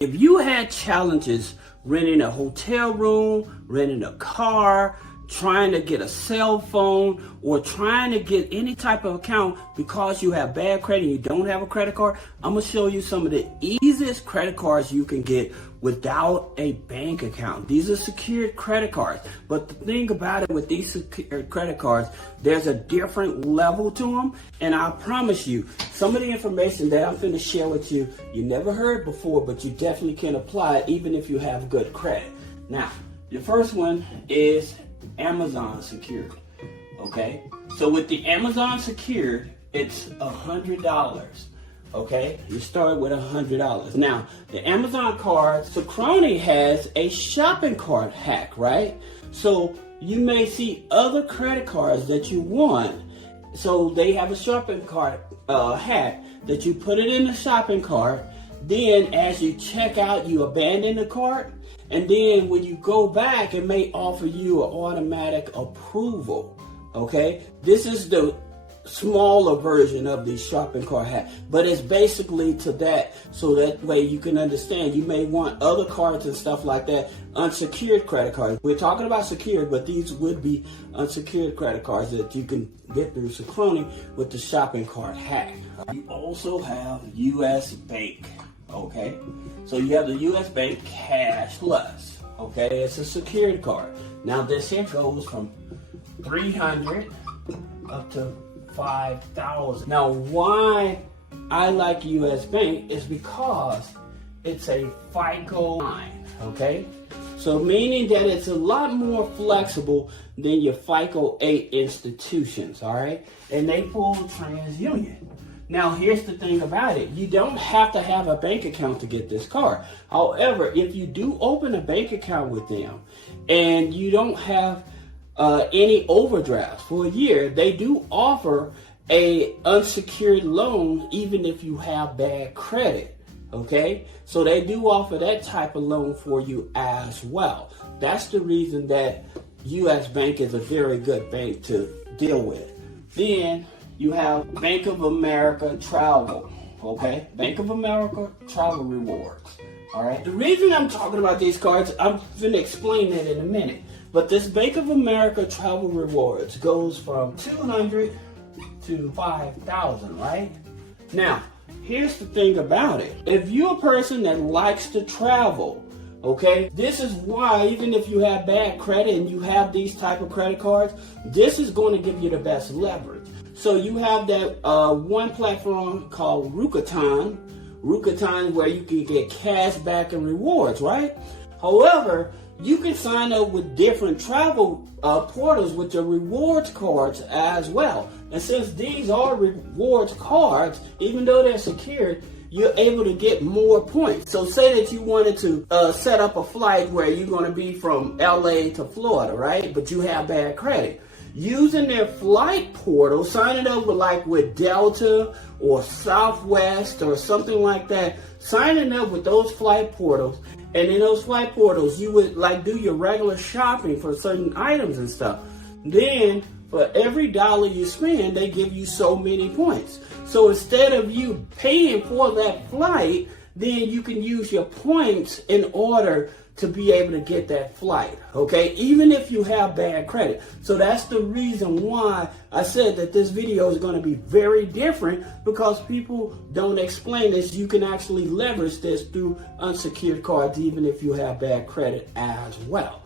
If you had challenges renting a hotel room, renting a car, trying to get a cell phone, or trying to get any type of account because you have bad credit and you don't have a credit card, I'm going to show you some of the easiest credit cards you can get without a bank account. These are secured credit cards. But the thing about it with these secured credit cards, there's a different level to them. And I promise you, some of the information that I'm going to share with you, you never heard before, but you definitely can apply it even if you have good credit. Now, the first one is Amazon secured. Okay, so with the Amazon secured, it's $100. Okay, you start with $100. Now, the Amazon card, Socroni has a shopping cart hack, right? So you may see other credit cards that you want. So they have a shopping cart hack that you put it in the shopping cart. Then as you check out, you abandon the cart. And then when you go back, it may offer you an automatic approval. Okay, this is the smaller version of the shopping cart hack, but it's basically to that, so that way you can understand. You may want other cards and stuff like that, unsecured credit cards. We're talking about secured, but these would be unsecured credit cards that you can get through Socroni with the shopping cart hack. You also have US Bank. Okay, so you have the US Bank Cash Plus. Okay, it's a secured card. Now this here goes from $300 up to $5,000. Now why I like US Bank is because it's a FICO 9. Okay, so meaning that it's a lot more flexible than your FICO 8 institutions. All right, and they pull TransUnion. Now, here's the thing about it. You don't have to have a bank account to get this card. However, if you do open a bank account with them and you don't have any overdrafts for a year, they do offer a unsecured loan even if you have bad credit. Okay? So they do offer that type of loan for you as well. That's the reason that US Bank is a very good bank to deal with. Then you have Bank of America Travel, okay? Bank of America Travel Rewards, all right? The reason I'm talking about these cards, I'm going to explain that in a minute. But this Bank of America Travel Rewards goes from $200 to $5,000, right? Now, here's the thing about it. If you're a person that likes to travel, okay, this is why even if you have bad credit and you have these type of credit cards, this is going to give you the best leverage. So you have that one platform called Rakuten, where you can get cash back and rewards, right? However, you can sign up with different travel portals with your rewards cards as well. And since these are rewards cards, even though they're secured, you're able to get more points. So say that you wanted to set up a flight where you're going to be from LA to Florida, right? But you have bad credit. Using their flight portal, signing up with Delta or Southwest or something like that, signing up with those flight portals, and in those flight portals you would do your regular shopping for certain items and stuff. Then for every dollar you spend, they give you so many points. So instead of you paying for that flight, then you can use your points in order to be able to get that flight, okay? Even if you have bad credit. So that's the reason why I said that this video is going to be very different, because people don't explain this. You can actually leverage this through unsecured cards even if you have bad credit as well,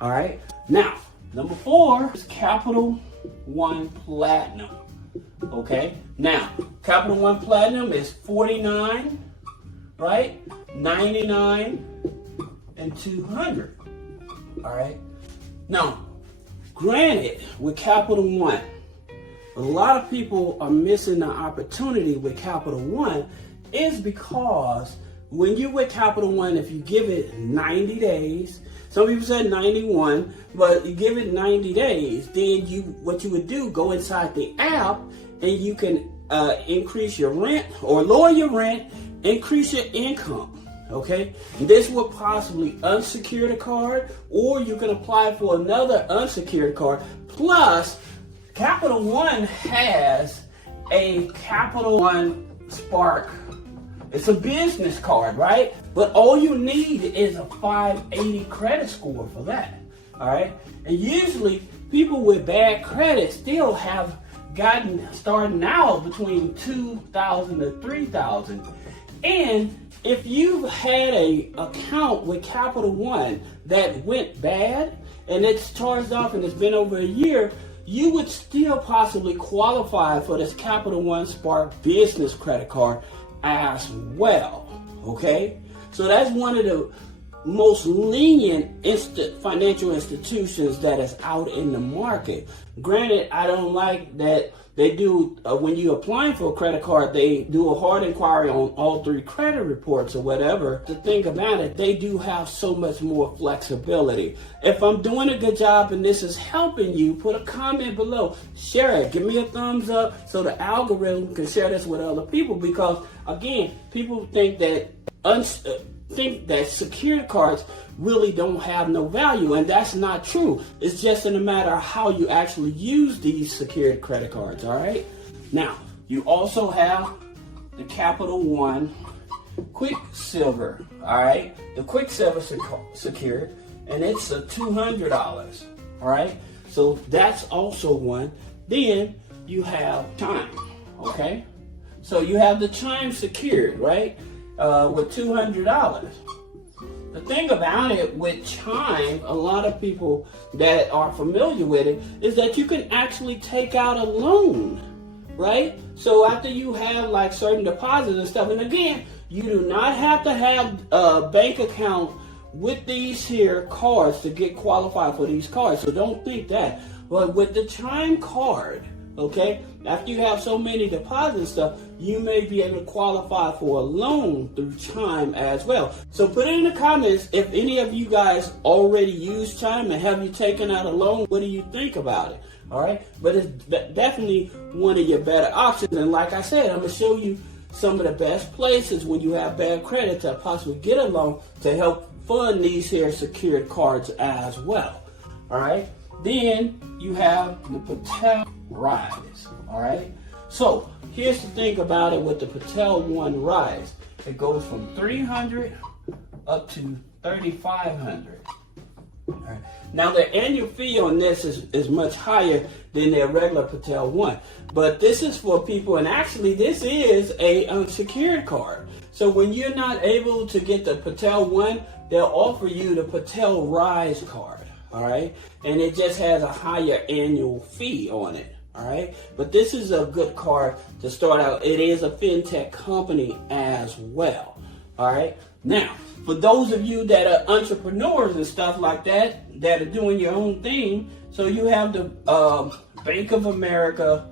all right? Now, number 4 is Capital One Platinum, okay? Now, Capital One Platinum is $49, right? $99 and $200. All right. Now, granted, with Capital One, a lot of people are missing the opportunity with Capital One is because when you're with Capital One, if you give it 90 days, some people said 91, but you give it 90 days, then what you would do, go inside the app and you can increase your rent or lower your rent, increase your income. Okay, this will possibly unsecure the card, or you can apply for another unsecured card. Plus, Capital One has a Capital One Spark. It's a business card, right? But all you need is a 580 credit score for that. All right. And usually people with bad credit still have gotten starting out between $2,000 to $3,000. And if you've had a account with Capital One that went bad and it's charged off and it's been over a year, you would still possibly qualify for this Capital One Spark business credit card as well. Okay? So that's one of the most lenient financial institutions that is out in the market. Granted, I don't like that they do, when you're applying for a credit card, they do a hard inquiry on all 3 credit reports or whatever. To think about it, they do have so much more flexibility. If I'm doing a good job and this is helping you, put a comment below, share it, give me a thumbs up so the algorithm can share this with other people, because again, people think that security cards really don't have no value, and that's not true. It's just in a matter of how you actually use these secured credit cards. All right. Now you also have the Capital One Quicksilver. All right, the Quicksilver secured, and it's a $200. All right, so that's also one. Then you have Chime. Okay, so you have the Chime secured, right? With $200. The thing about it with Chime, a lot of people that are familiar with it, is that you can actually take out a loan, right? So after you have like certain deposits and stuff, and again, you do not have to have a bank account with these here cards to get qualified for these cards. So don't think that. But with the Chime card, okay, after you have so many deposits and stuff, you may be able to qualify for a loan through Chime as well. So put it in the comments if any of you guys already use Chime and have you taken out a loan. What do you think about it? All right, but it's definitely one of your better options. And like I said, I'm going to show you some of the best places when you have bad credit to possibly get a loan to help fund these here secured cards as well. All right, then you have the Patel Rise. All right, so here's the thing about it with the Patel One Rise. It goes from $300 up to $3,500. All right. Now the annual fee on this is much higher than their regular Patel One, but this is for people, and actually this is a unsecured card. So when you're not able to get the Patel One, they'll offer you the Patel Rise card. All right, and it just has a higher annual fee on it. All right, but this is a good card to start out. It is a fintech company as well. All right, now for those of you that are entrepreneurs and stuff like that are doing your own thing, so you have the Bank of America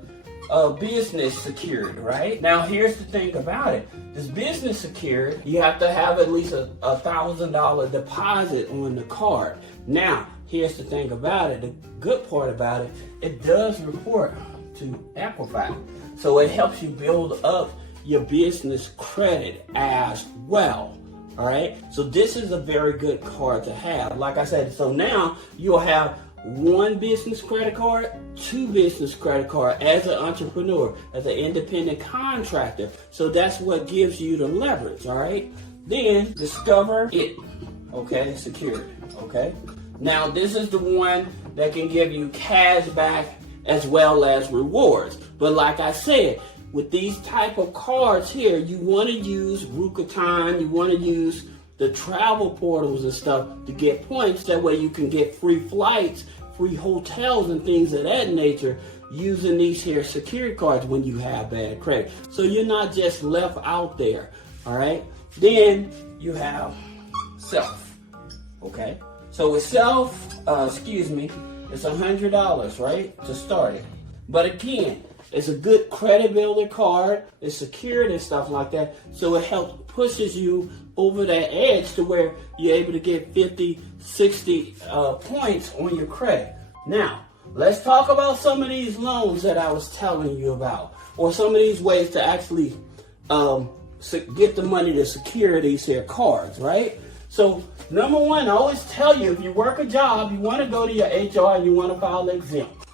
business secured, right? Now here's the thing about it. This business secured, you have to have at least a $1,000 deposit on the card. Now here's the thing about it. The good part about it, it does report to Equifax. So it helps you build up your business credit as well. All right. So this is a very good card to have. Like I said, so now you'll have 1 business credit card, 2 business credit card as an entrepreneur, as an independent contractor. So that's what gives you the leverage. All right. Then Discover It. Okay. Secured. Okay. Now, this is the one that can give you cash back as well as rewards. But like I said, with these type of cards here, you want to use Rucatine, you want to use the travel portals and stuff to get points. That way you can get free flights, free hotels and things of that nature using these here security cards when you have bad credit. So you're not just left out there. All right. Then you have Self. Okay. So with Self, it's $100, right, to start it. But again, it's a good credit builder card. It's secured and stuff like that. So it pushes you over that edge to where you're able to get 50, 60 points on your credit. Now, let's talk about some of these loans that I was telling you about, or some of these ways to actually get the money to secure these here cards, right? So number one, I always tell you, if you work a job, you want to go to your HR and you want to file exempt.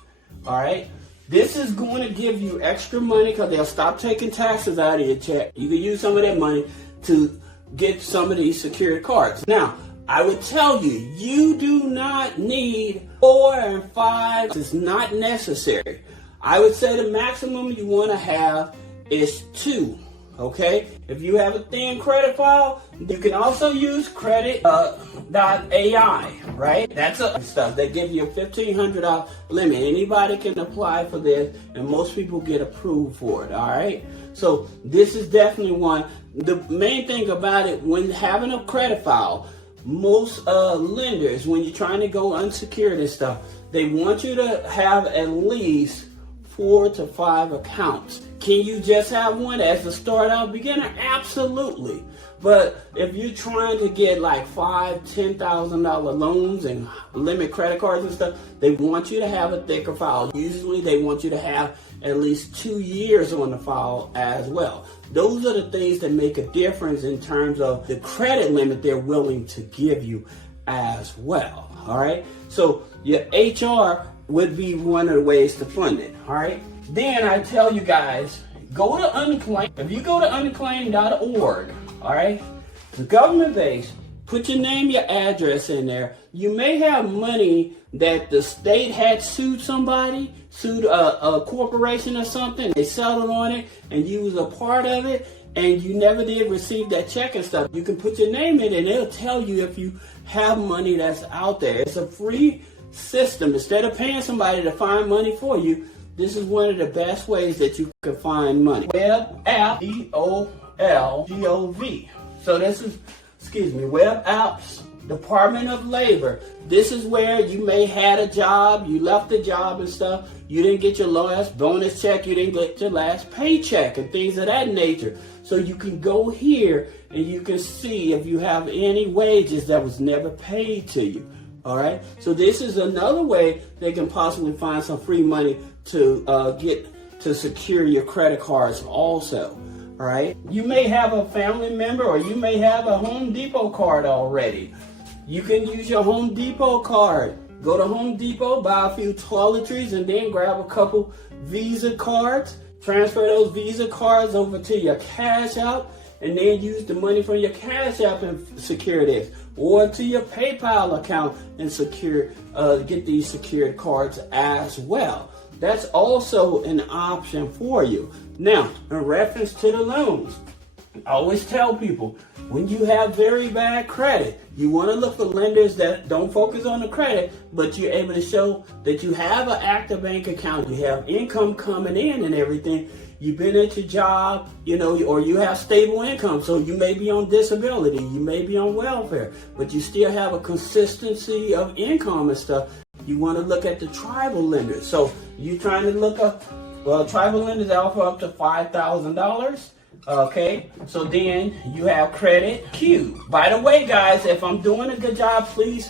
All right. This is going to give you extra money because they'll stop taking taxes out of your check. You can use some of that money to get some of these secured cards. Now, I would tell you, you do not need 4 and 5. It's not necessary. I would say the maximum you want to have is 2. Okay? If you have a thin credit file, you can also use credit.ai, right? That's stuff that gives you a $1,500 limit. Anybody can apply for this, and most people get approved for it, all right? So this is definitely one. The main thing about it, when having a credit file, most lenders, when you're trying to go unsecured and stuff, they want you to have at least 4 to 5 accounts. Can you just have one as a start out beginner? Absolutely. But if you're trying to get like $5,000, $10,000 loans and limit credit cards and stuff, they want you to have a thicker file. Usually they want you to have at least 2 years on the file as well. Those are the things that make a difference in terms of the credit limit they're willing to give you as well. All right. So your HR would be one of the ways to fund it. All right. Then I tell you guys, go to unclaimed. If you go to unclaimed.org, all right, the government base, put your name, your address in there. You may have money that the state had sued somebody, sued a corporation or something. They settled on it, and you was a part of it, and you never did receive that check and stuff. You can put your name in it, and it'll tell you if you have money that's out there. It's a free system. Instead of paying somebody to find money for you, this is one of the best ways that you can find money. Web app, DOLGOV. So this is, Web Apps, Department of Labor. This is where you may had a job, you left the job and stuff, you didn't get your last bonus check, you didn't get your last paycheck and things of that nature. So you can go here and you can see if you have any wages that was never paid to you. All right. So this is another way they can possibly find some free money to get to secure your credit cards also. All right. You may have a family member, or you may have a Home Depot card already. You can use your Home Depot card. Go to Home Depot, buy a few toiletries, and then grab a couple Visa cards. Transfer those Visa cards over to your Cash App, and then use the money from your Cash App and secure this. Or to your PayPal account and get these secured cards as well. That's also an option for you. Now, in reference to the loans, I always tell people, when you have very bad credit, you want to look for lenders that don't focus on the credit, but you're able to show that you have an active bank account, you have income coming in and everything. You've been at your job, or you have stable income. So you may be on disability, you may be on welfare, but you still have a consistency of income and stuff. You want to look at the tribal lenders. So you're trying to look up, tribal lenders offer up to $5,000. Okay, so then you have Credit Q. By the way, guys, if I'm doing a good job, please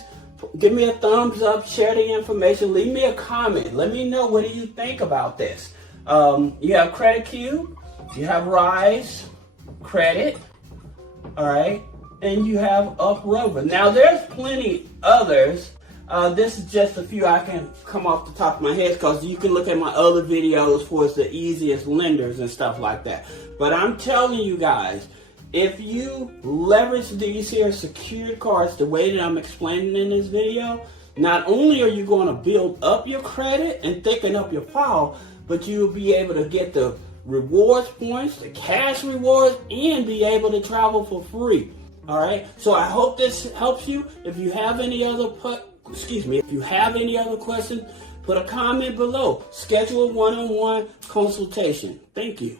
give me a thumbs up, share the information, leave me a comment. Let me know, what do you think about this? You have Credit Q, you have Rise Credit, all right, and you have Uprover. Now, there's plenty others. This is just a few I can come off the top of my head, because you can look at my other videos for the easiest lenders and stuff like that. But I'm telling you guys, if you leverage these here secured cards the way that I'm explaining in this video, not only are you going to build up your credit and thicken up your file, but you'll be able to get the rewards points, the cash rewards, and be able to travel for free. All right. So I hope this helps you. If you have any other questions, put a comment below. Schedule a one-on-one consultation. Thank you.